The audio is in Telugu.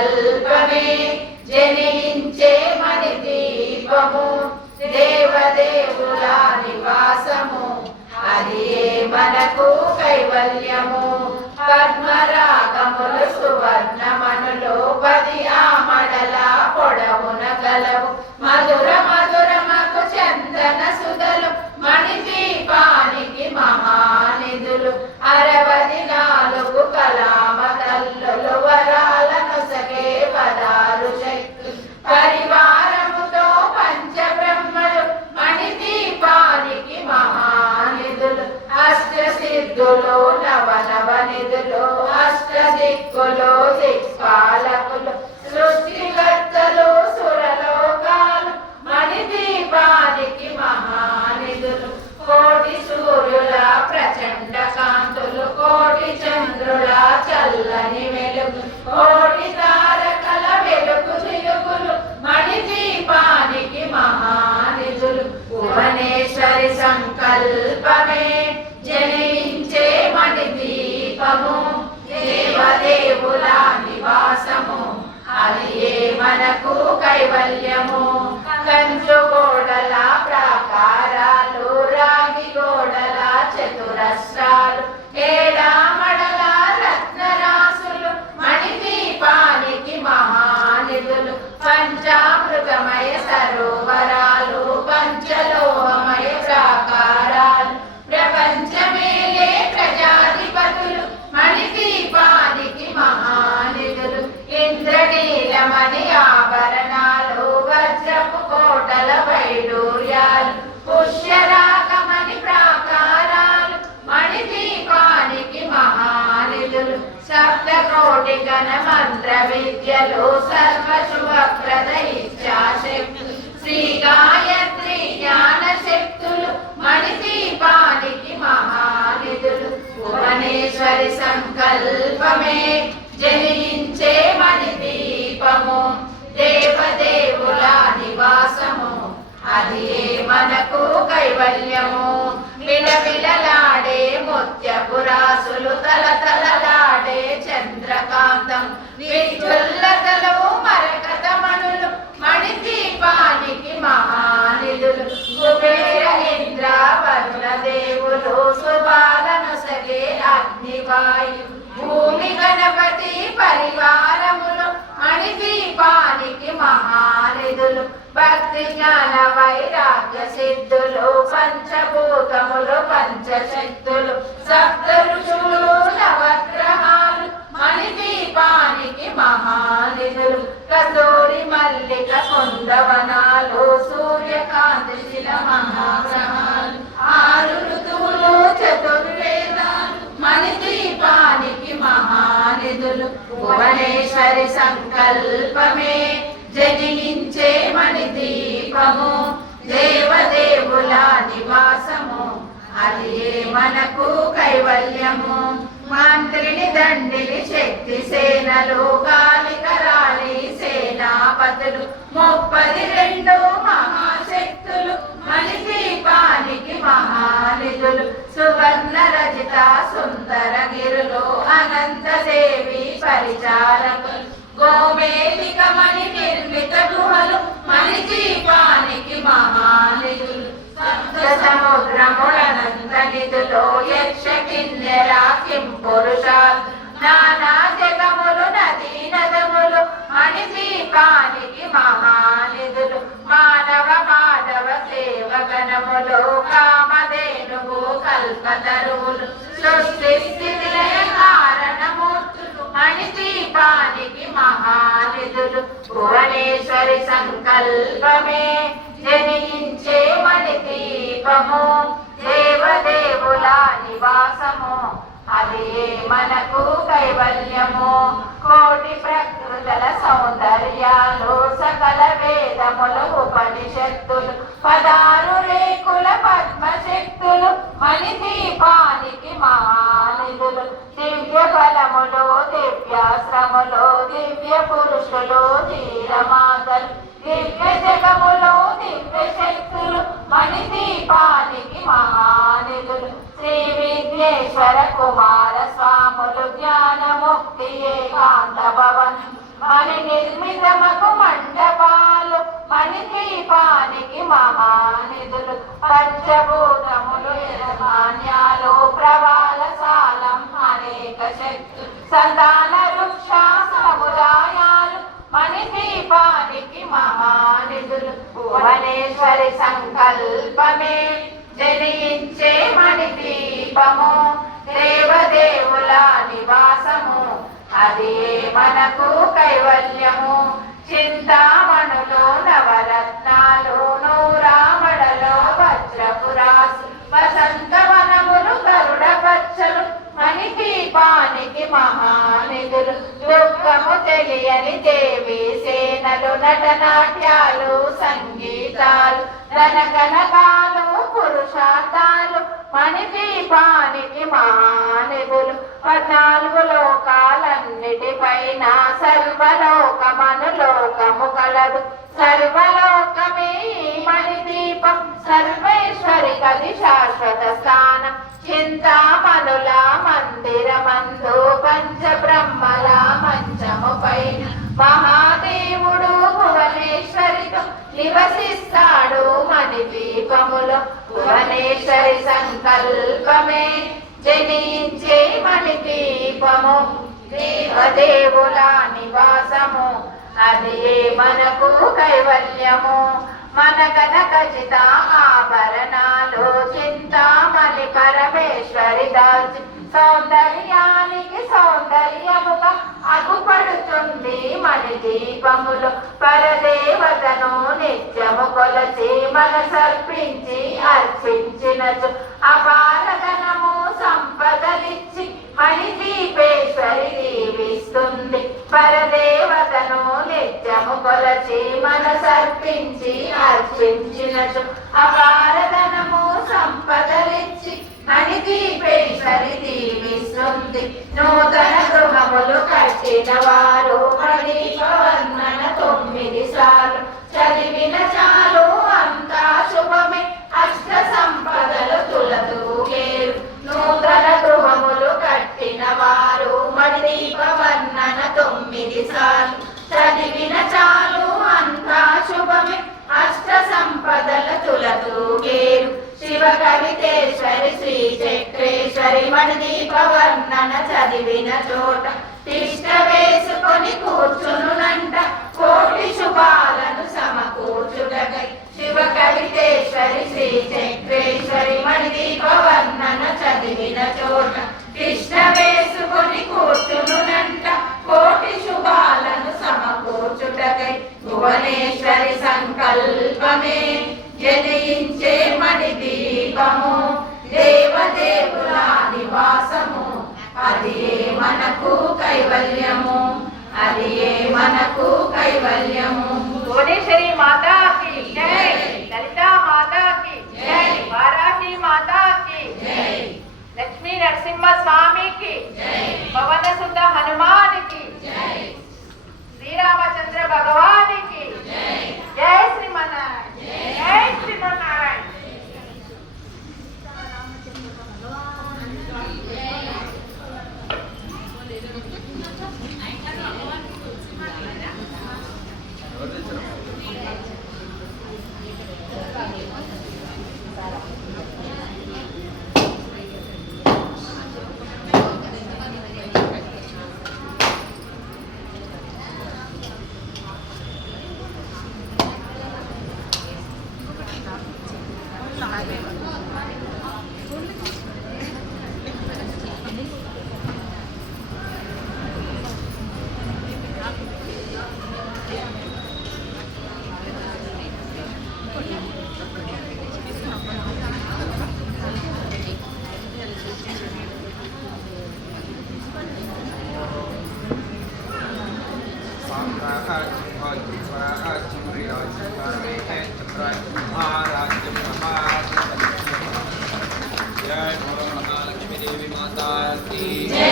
సంకల్పమే జనించే మణి దీపము దేవదేవుల నివాసము అది మనకు కైవల్యము పద్మరాగములు సువర్ణమనులు 10 ఆమడల పొడవున గలవు మధుర మధురమకు చందన సుధలు మణి దీపానికి మహానిధులు 64 కలామ తల్లులు వరాలను సగే 16 శక్తులు పరివారముతో పంచబ్రహ్మలు మణి దీపానికి మహానిధులు అష్టసిద్ధులు నవనవనిధులు అష్టదిక్కులు దిక్పాలకులు సృష్టికర్తలు సురలోకాలు మణి దీపానికి మహానిధులు కోటి సూర్యుల ప్రచండ కాంతులు కోటి చంద్రుల చల్లని వెలుగు కోటి తారకల వెలుగు జిలుగులు మణి దీపానికి మహానిధులు భువనేశ్వరి సంకల్పమే జనించే మణి దీపము దేవదేవుల నివాసము అది మనకు కైవల్యము కంచు గోడల ప్రాకారాలు రాగి గోడల చతురస్రాలు ఏడామడల రత్నరాసులు మణి దీపానికి మహానిధులు పంచామృతమయ సరోవరాలు పంచలోహమయ ప్రాకారాలు ప్రపంచమేలే ప్రజాధిపతులు మణి దీపానికి మహానిధులు ఇంద్రనీలమణి ఆభరణాలు వజ్రపు కోటల వైడూర్యాలు పుష్యరాగమణి ప్రాకారాలు మణి దీపానికి మహానిధులు సప్తకోటి గణ మంత్ర విద్యలు సర్వశుభప్రద ఇచ్ఛాశక్తులు శ్రీ గాయత్రి జ్ఞాన శక్తులు మణి దీపానికి మహానిధులు భువనేశ్వరి సంకల్పమే జనించే మణి దీపము దేవదేవుల నివాసము అది మనకు కైవల్యము విలవిలలాడే ముత్యపురాసులు తలతలలాడే చంద్రకాంతం విద్యుల్లతలు మరకతమణులు మణి దీపానికి మహానిధులు కుబేర ఇంద్ర వరుణ దేవులు శుభాలను సగే అగ్నివాయు భూమి గణపతి పరివారములు మణి దీపానికి మహానిధులు భక్తి జ్ఞాన వైరాగ్య సిద్ధులు పంచభూతములు పంచశక్తులు సప్త ఋషులు నవగ్రహాలు మణి దీపానికి మహానిధులు కస్తూరి మల్లిక కుందవనాలు సూర్యకాంతి శిల మహాగ్రహాలు 6 ఋతువులు చతుర్వేదాలు మణి దీపానికి మహానిధులు భువనేశ్వరి సంకల్పమే జనించే మణి దీపము దేవదేవుల నివాసము అది మనకు కైవల్యము మంత్రిని దండిని శక్తి సేనలు కాలికరాళి సేనాపతులు 32 మహాశక్తులు మణి దీపానికి మహానిధులు సువర్ణ రజిత సుందర గిరులు అనంత దేవి పరిచారకులు గోమేధిక మణి నిర్మిత గుహలు మణి దీపానికి మహానిధులు సప్త సముద్రములనంత నిధులు యక్ష కిన్నెర కిం పురుషాలు నానా జగములు నదీ నదములు మణి దీపానికి మహానిధులు మానవ మాధవ సేవగణములు కామధేనువు కల్పతరువులు సృష్టి స్థితి లయ కారణమూర్తులు మణి దీపానికి మహానిధులు భువనేశ్వరి సంకల్పమే జనించే మణి దీపము దేవదేవుల నివాసము అది మనకు కైవల్యము కోటి ప్రకృతుల సౌందర్యాలు సకల వేదములు ఉపనిషత్తులు 16 రేకుల పద్మశక్తులు మణి దీపానికి మహానిధులు దివ్య బలములు దివ్యాశ్రములు దివ్య పురుషులు ధీరమాతలు దివ్య జగములు దివ్య శక్తులు మణి దీపానికి మహానిధులు శ్రీ విఘ్నేశ్వర కుమార స్వాములు జ్ఞానముక్తి ఏకాంత భవన్ మరి నిర్మితమగు మండపాలు మణిదీపానికి మహానిధులు పంచభూతములు యజమాన్యాలు ప్రవాల సాలం అనేక శక్తులు సంతాన వృక్ష సముదాయాలు మణిదీపానికి మహానిధులు భువనేశ్వరి సంకల్పమే జనించే మణిదీపము దేవదేవుల నివాసము అది మనకు కైవల్యము చింతామణులు నవరత్నాలు నూరామడలో వజ్రపురాసు వసంతవనములు గరుడ పచ్చలు మణిదీపానికి మహానిధులు దుఃఖము తెలియని దేవి సేనలు నటనాట్యాలు సంగీతాలు ధనకనకాలు పురుషార్థాలు మణిదీపానికి మహానిధులు 14 లోకాలన్నిటిపైన సర్వలోకమనులోకము కలదు సర్వలోకమే మణిదీపం సర్వేశ్వరి కది శాశ్వత స్థానం చింతామణుల మందిరమందు పంచబ్రహ్మల మంచము పైన మహాదేవుడు భువనేశ్వరితో నివసిస్తాడు మణిదీపములో భువనేశ్వరి సంకల్పమే జనించే మణిదీపము దేవదేవుల నివాసము అది మనకు కైవల్యము మన కనకచిత ఆభరణాలు చింతామణి పరమేశ్వరి దాల్చి సౌందర్యానికి సౌందర్యముగా అగుపడుతుంది మణిదీపములు పరదేవతను నిత్యము కొలచి మనసర్పించి అర్పించినచు అపారధనము సంపదలిచ్చి మణిదీపేశ్వరి దీవిస్తుంది పరదేవతను నిత్యము కొలచి మనసర్పించి అర్పించినచు అపారధనము సంపదలిచ్చి మణిదీపేశ్వరి దీవిస్తుంది నూతన గృహములు కట్టిన వారు మణిదీపవర్ణన 9 సార్లు చదివిన చాలు అంతా శుభమే అష్ట సంపదలు తులతూగేరు నూతన గృహములు కట్టిన వారు మణిదీపవర్ణన 9 సార్లు చదివిన చాలు అంతా శుభమే అష్ట సంపదలు తులతూగేరు శివ కవితేశ్వరి శ్రీ చక్రేశ్వరి మణిదీపవర్ణన చదివిన చోట తిష్ట వేసుకొని కూర్చునునంట కోటి శుభాలను సమకూర్చుటకై శివ కవితేశ్వరి శ్రీ చక్రేశ్వరి మణిదీపవర్ణన చదివిన చోట తిష్ట వేసుకొని కూర్చునునంట కోటి శుభాలను సమకూర్చుటకై భువనేశ్వరి సంకల్పమే జనించే మణిదీపము దేవదేవుల నివాసము అది మనకు కైవల్యము అది మనకు కైవల్యము భువనేశ్వరి మాతా की जय ललिता माता की जय वाराही माता की जय लक्ष्मी नरसिंह स्वामी की जय पवन सुत हनुमान की जय श्री रामचंद्र भगवान की जय जय श्रीमन्नारायण जय Sriman Narayana Hãy subscribe cho kênh Ghiền Mì Gõ để không bỏ lỡ